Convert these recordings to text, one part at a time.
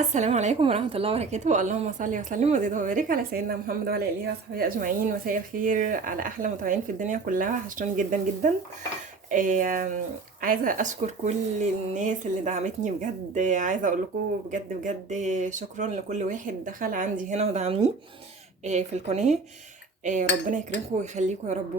السلام عليكم ورحمة الله وبركاته. اللهم صل وسلم وزد وبارك على سيدنا محمد وعلى آله وصحبه أجمعين. مساء الخير على أحلى متابعين في الدنيا كلها، وحشتوني جدا جدا. عايزة أشكر كل الناس اللي دعمتني بجد. عايزة أقول لكم بجد بجد شكرا لكل واحد دخل عندي هنا ودعمني في القناة. ربنا يكرمكم ويخليكم يا رب.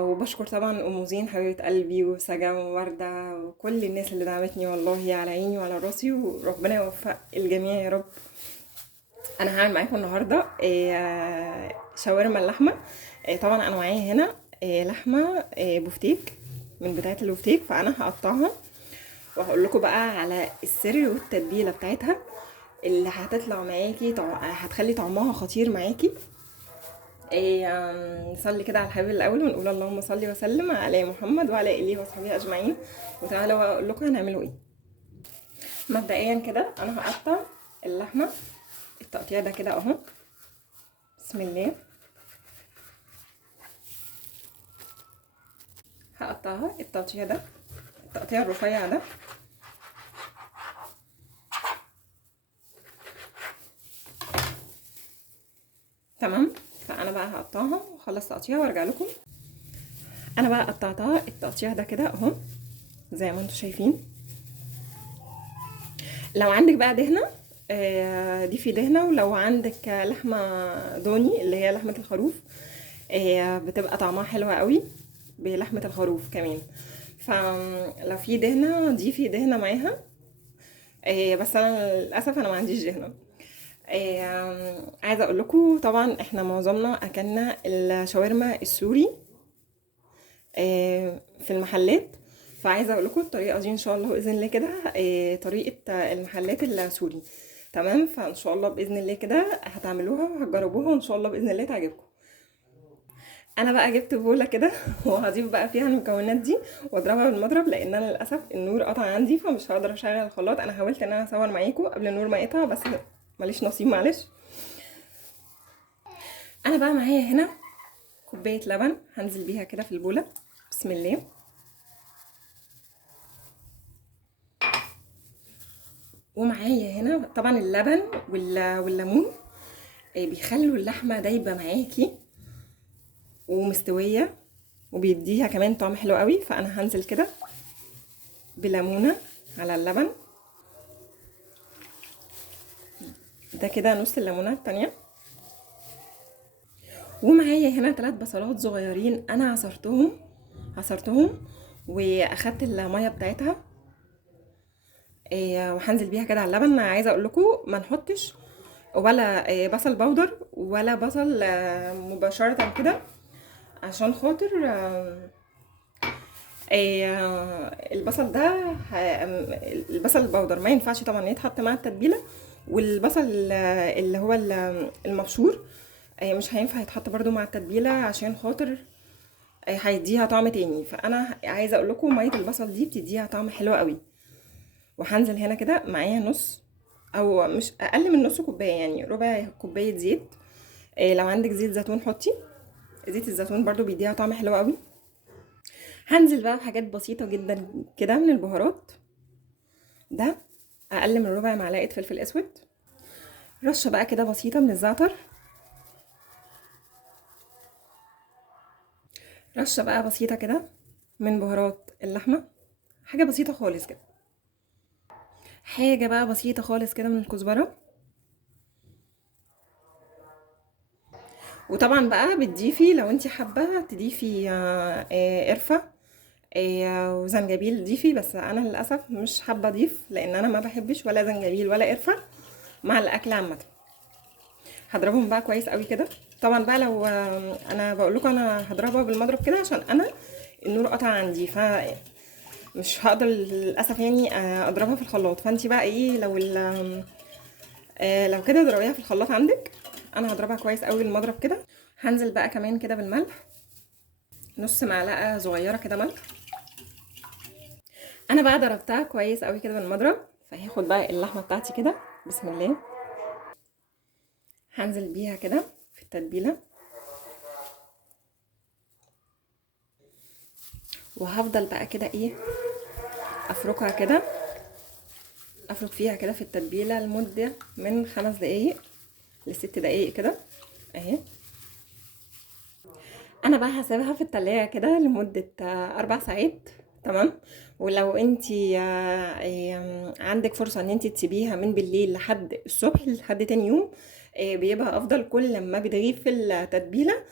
وبشكر طبعا ام زين حبيبه قلبي وسجا ووردة وكل الناس اللي دعمتني، والله على عيني وعلى راسي، وربنا يوفق الجميع يا رب. انا هعمل معاكم النهارده شاورما اللحمه. طبعا انا معايا هنا لحمه بفتيك من بتاعه البفتيك، فانا هقطعها وهقول لكم بقى على السر والتتبيله بتاعتها اللي هتطلع معاكي هتخلي طعمها خطير معاكي. نصلي كده على الحبيب الاول ونقول اللهم صل وسلم على محمد وعلى اله وصحبه اجمعين. وتعالوا اقول لكم هنعملوا ايه. مبدئيا كده انا هقطع اللحمه التقطيع ده كده اهو. بسم الله. هقطعها التقطيع ده، التقطيع الرفيع ده. تمام. فانا بقى هقطعها وخلص تقطيعها وارجع لكم. انا بقى قطعتها التقطيع ده كده اهو زي ما انتم شايفين. لو عندك بقى دهنه دي في دهنه، ولو عندك لحمه ضاني اللي هي لحمه الخروف بتبقى طعمها حلو قوي بلحمه الخروف كمان. فلو في دهنه دي في دهنه معاها. بس انا للاسف انا ما عنديش دهنه. عايزه اقول لكم طبعا احنا معظمنا اكلنا الشاورما السوري في المحلات. فعايزه اقول لكم الطريقه دي ان شاء الله باذن الله كده طريقه المحلات السوري. تمام. فان شاء الله باذن الله كده هتعملوها وهتجربوها وان شاء الله باذن الله تعجبكم. انا بقى جبت بوله كده وهضيف بقى فيها المكونات دي واضربها بالمضرب، لان انا للاسف النور قطع عندي فمش هقدر اشغل الخلاط. انا حاولت ان انا اصور معاكم قبل النور ما يقطع بس ماليش نصيب، معلش. انا بقى معايا هنا كوبايه لبن هنزل بيها كده في البوله. بسم الله. ومعايا هنا طبعا اللبن والليمون بيخلوا اللحمه دايبه معاكي ومستويه وبيديها كمان طعم حلو قوي. فانا هنزل كده بليمونه على اللبن ده كده، نص الليمونه التانية. ومعايا هنا 3 بصلات صغيرين انا عصرتهم واخدت الميه بتاعتها وهنزل بيها كده على اللبن. عايزه اقول لكم ما نحطش ولا بصل بودر ولا بصل مباشره كده، عشان خاطر البصل ده البصل البودر ما ينفعش طبعا يتحط مع التتبيله، والبصل اللي هو المبشور مش هينفع يتحط برده مع التتبيله عشان خاطر هيديها طعم تاني. فانا عايزه اقول لكم ميه البصل دي بتديها طعم حلو قوي. وهنزل هنا كده معايا نص او مش اقل من نص كوبايه، يعني ربع كوبايه زيت. لو عندك زيت زيتون حطي، زيت الزيتون برضو بيديها طعم حلو قوي. هنزل بقى بحاجات بسيطه جدا كده من البهارات. ده اقل من ربع معلقه فلفل اسود، رشه بقى كده بسيطه من الزعتر، رشه بقى بسيطه كده من بهارات اللحمه، حاجه بسيطه خالص كده، حاجه بقى بسيطه خالص كده من الكزبره. وطبعا بقى بتضيفي لو انت حابه تضيفي قرفه وزنجبيل ضيفي، بس انا للاسف مش حابه اضيف لان انا ما بحبش ولا زنجبيل ولا قرفه مع الاكل عامه. هضربهم بقى كويس قوي كده. طبعا بقى لو انا بقول لكم انا هضربها بالمضرب كده عشان انا النور قطع عندي فمش هقدر للاسف يعني اضربها في الخلاط. فانت بقى ايه لو لو كده ضربيها في الخلاط عندك. انا هضربها كويس قوي بالمضرب كده. هنزل بقى كمان كده بالملح، نص معلقه صغيره كده ملح. انا بقى ضربتها كويس قوي كده بالمضرب. فهاخد بقى اللحمه بتاعتي كده بسم الله، هنزل بيها كده في التتبيله، وهفضل بقى كده ايه افركها كده افرك فيها كده في التتبيله لمده من 5 دقايق ل6 دقايق كده اهي. انا بقى هسيبها في التلاجة كده لمدة 4 ساعات. تمام. ولو انتي عندك فرصة ان انتي تسيبيها من بالليل لحد الصبح لحد تاني يوم، بيبقى افضل. كل ما بتغيب في التتبيلة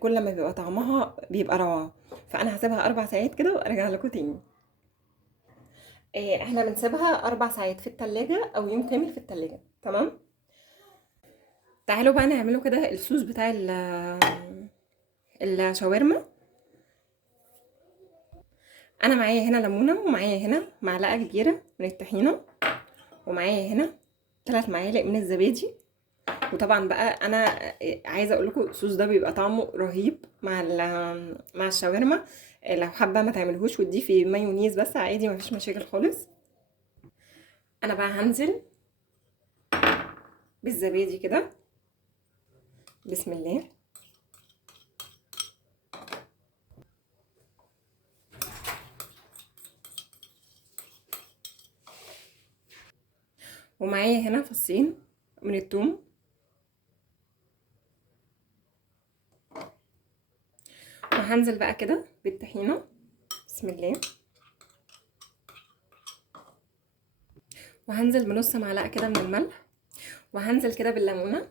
كل ما بيبقى طعمها بيبقى روعة. فانا هسيبها 4 ساعات كده وارجع لكم تاني. احنا بنسيبها 4 ساعات في التلاجة او يوم كامل في التلاجة. تمام. تعالوا بقى نعمله كده الصوص بتاع الشاورما. انا معايا هنا ليمونه، ومعايا هنا معلقه كبيره من الطحينه، ومعايا هنا 3 معالق من الزبادي. وطبعا بقى انا عايزه اقول لكم الصوص ده بيبقى طعمه رهيب مع الشاورما. لو حابه ما تعملهوش وتضيفي مايونيز بس عادي مفيش مشاكل خالص. انا بقى هنزل بالزبادي كده. بسم الله. ومعايا هنا فصين من الثوم. وهنزل بقى كده بالطحينه. بسم الله. وهنزل بنص معلقه كده من الملح. وهنزل كده بالليمونه.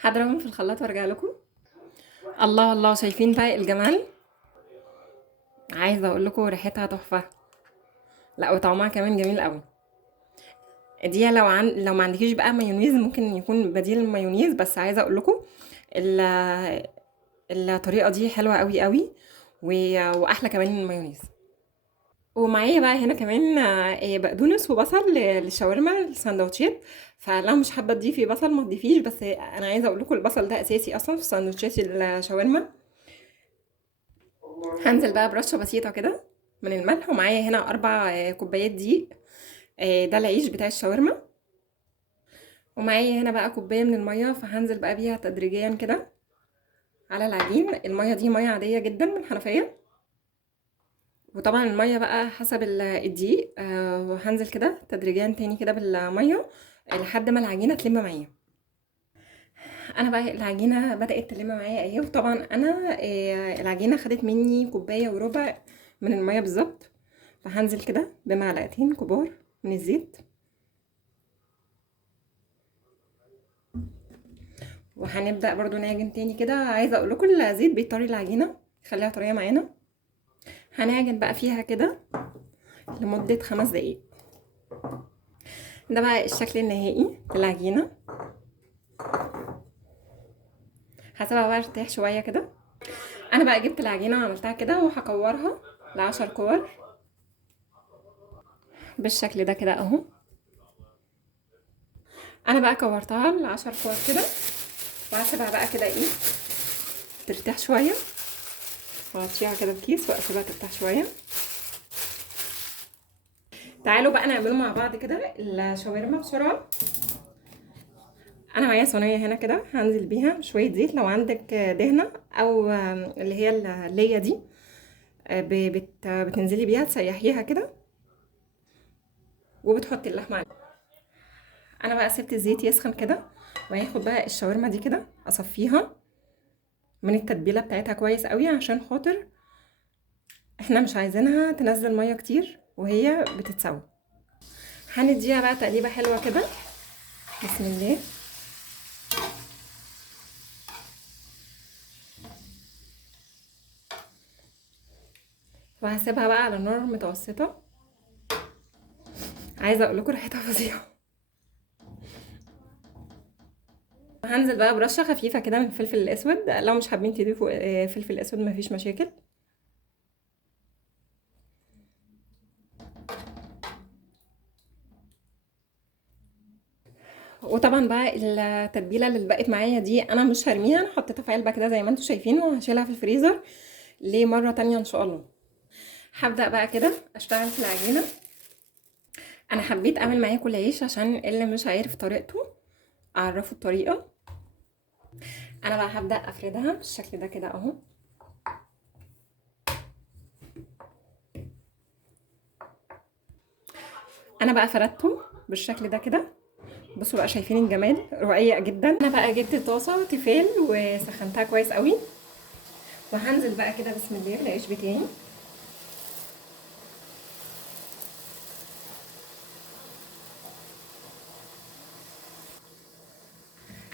هضربهم في الخلاط وارجع لكم. الله الله، شايفين بقى الجمال؟ عايزه اقول لكم ريحتها تحفه. لا وطعمها كمان جميل قوي. دي لو ما عندكيش بقى مايونيز ممكن يكون بديل المايونيز، بس عايزه اقول لكم الطريقه دي حلوه قوي قوي واحلى كمان من المايونيز. ومعايا بقى هنا كمان بقدونس وبصل للشاورما السندوتشات. فلو مش حابه تضيفي بصل ما تضيفيش، بس انا عايزه اقول لكم البصل ده اساسي اصلا في سندوتشات الشاورما. هنزل بقى برشه بسيطه كده من الملح. ومعايا هنا 4 كوبايات دقيق، ده العيش بتاع الشاورما. ومعايا هنا بقى كوبايه من الميه، فهنزل بقى بيها تدريجيا كده على العجين. الميه دي ميه عاديه جدا من الحنفيه. وطبعا الميه بقى حسب الدقيق. وهنزل كده تدريجيا تاني كده بالميه لحد ما العجينه تلم معايا. انا بقى العجينه بدات تلم معايا اهي. وطبعا انا العجينه خدت مني كوبايه وربع من الميه بالظبط. فهنزل كده بمعلقتين كبار من الزيت. وهنبدا برضو نعجن تاني كده. عايزه اقول لكم الزيت بيطري العجينه يخليها طريه معانا. هنعجن بقى فيها كده لمده 5 دقايق. ده بقى الشكل النهائي للعجينه. هسيبها بقى ترتاح شويه كده. انا بقى جبت العجينه وعملتها كده وهكورها ل10 كور بالشكل ده كده اهو. انا بقى كورتها ل10 كور كده. وهسيبها بقى كده ايه ترتاح شويه. واغطيها كده بكيس واسيبها ترتاح شويه. تعالوا بقى نعمله مع بعض كده الشاورما بسرعه. انا معايا صينيه هنا كده هنزل بيها شويه زيت. لو عندك دهنه او اللي هي الليه دي بتنزلي بيها تسيحيها كده وبتحطي اللحمه عليها. انا بقى سبت الزيت يسخن كده وهاخد بقى الشاورما دي كده اصفيها من التتبيله بتاعتها كويس قوي عشان خاطر احنا مش عايزينها تنزل ميه كتير وهي بتتسوى. هنديها بقى تقليبه حلوه كده. بسم الله. وهسيبها بقى على نار متوسطه. عايزه اقول لكم ريحتها فظيعه. هنزل بقى برشه خفيفه كده من الفلفل الاسود. لو مش حابين تضيفوا فلفل اسود مفيش مشاكل. وطبعا بقى التتبيله اللي بقت معايا دي انا مش هرميها. انا حطيتها في علبه كده زي ما انتم شايفين وهشيلها في الفريزر لمره تانية ان شاء الله. هبدا بقى كده اشتغل في العجينه. انا حبيت اعمل معاكم العيش عشان اللي مش عارف طريقته اعرفه الطريقه. انا بقى هبدا افردها بالشكل ده كده اهو. انا بقى فردته بالشكل ده كده. بصوا بقى شايفين الجمال، رقيق جدا. انا بقى جبت طاسه تيفال وسخنتها كويس قوي، وهنزل بقى كده بسم الله بالعيش بتاعي.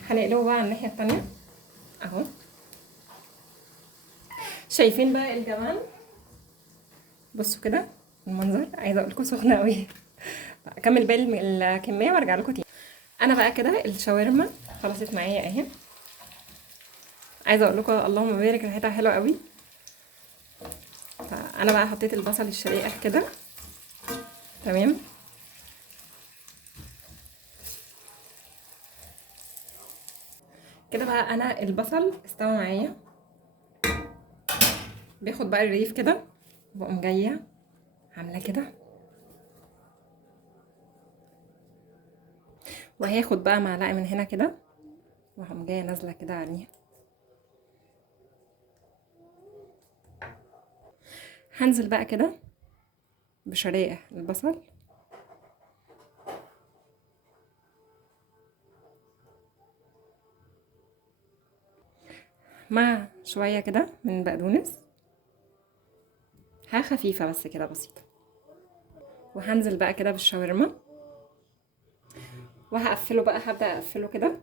هنقلبه بقى على الناحيه التانية اهو. شايفين بقى الجمال؟ بصوا كده المنظر، عايزه اقول لكم سخنه قوي. اكمل باقي الكميه وارجع لكم تاني. انا بقى كده الشاورما خلصت معايا اهي. عايزه اقول لكم اللهم بارك ريحتها حلوه قوي. فانا بقى حطيت البصل الشريحه كده تمام. كده بقى انا البصل استوى معايا. بياخد بقى الرغيف كده، بقوم جايه عامله كده، وهاخد بقى معلقه من هنا كده، وهقوم جايه نازله كده عليها. هنزل بقى كده بشرائح البصل مع شويه كده من بقدونس، حاجه خفيفه بس كده بسيطه. وهنزل بقى كده بالشاورما، وهقفله بقى، هبدا اقفله كده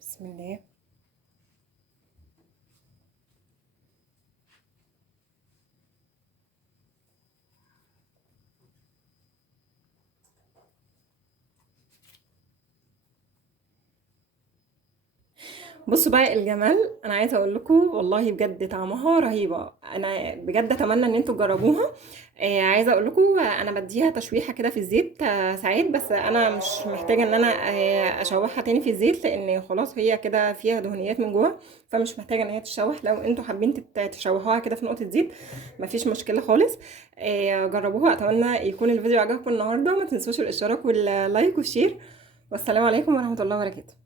بسم الله. بصوا بقى الجمال، انا عايزه اقول لكم والله بجد طعمها رهيبه. انا بجد اتمنى ان انتوا تجربوها. عايزه اقول لكم انا بديها تشويحه كده في الزيت ساعات، بس انا مش محتاجه ان انا اشوحها تاني في الزيت، لان خلاص هي كده فيها دهنيات من جوه، فمش محتاجه ان هي تتشوح. لو انتوا حابين تشوحوها كده في نقطه زيت مفيش مشكله خالص. جربوها. اتمنى يكون الفيديو عجبكم النهارده. ما تنسوش الاشتراك واللايك والشير، والسلام عليكم ورحمه الله وبركاته.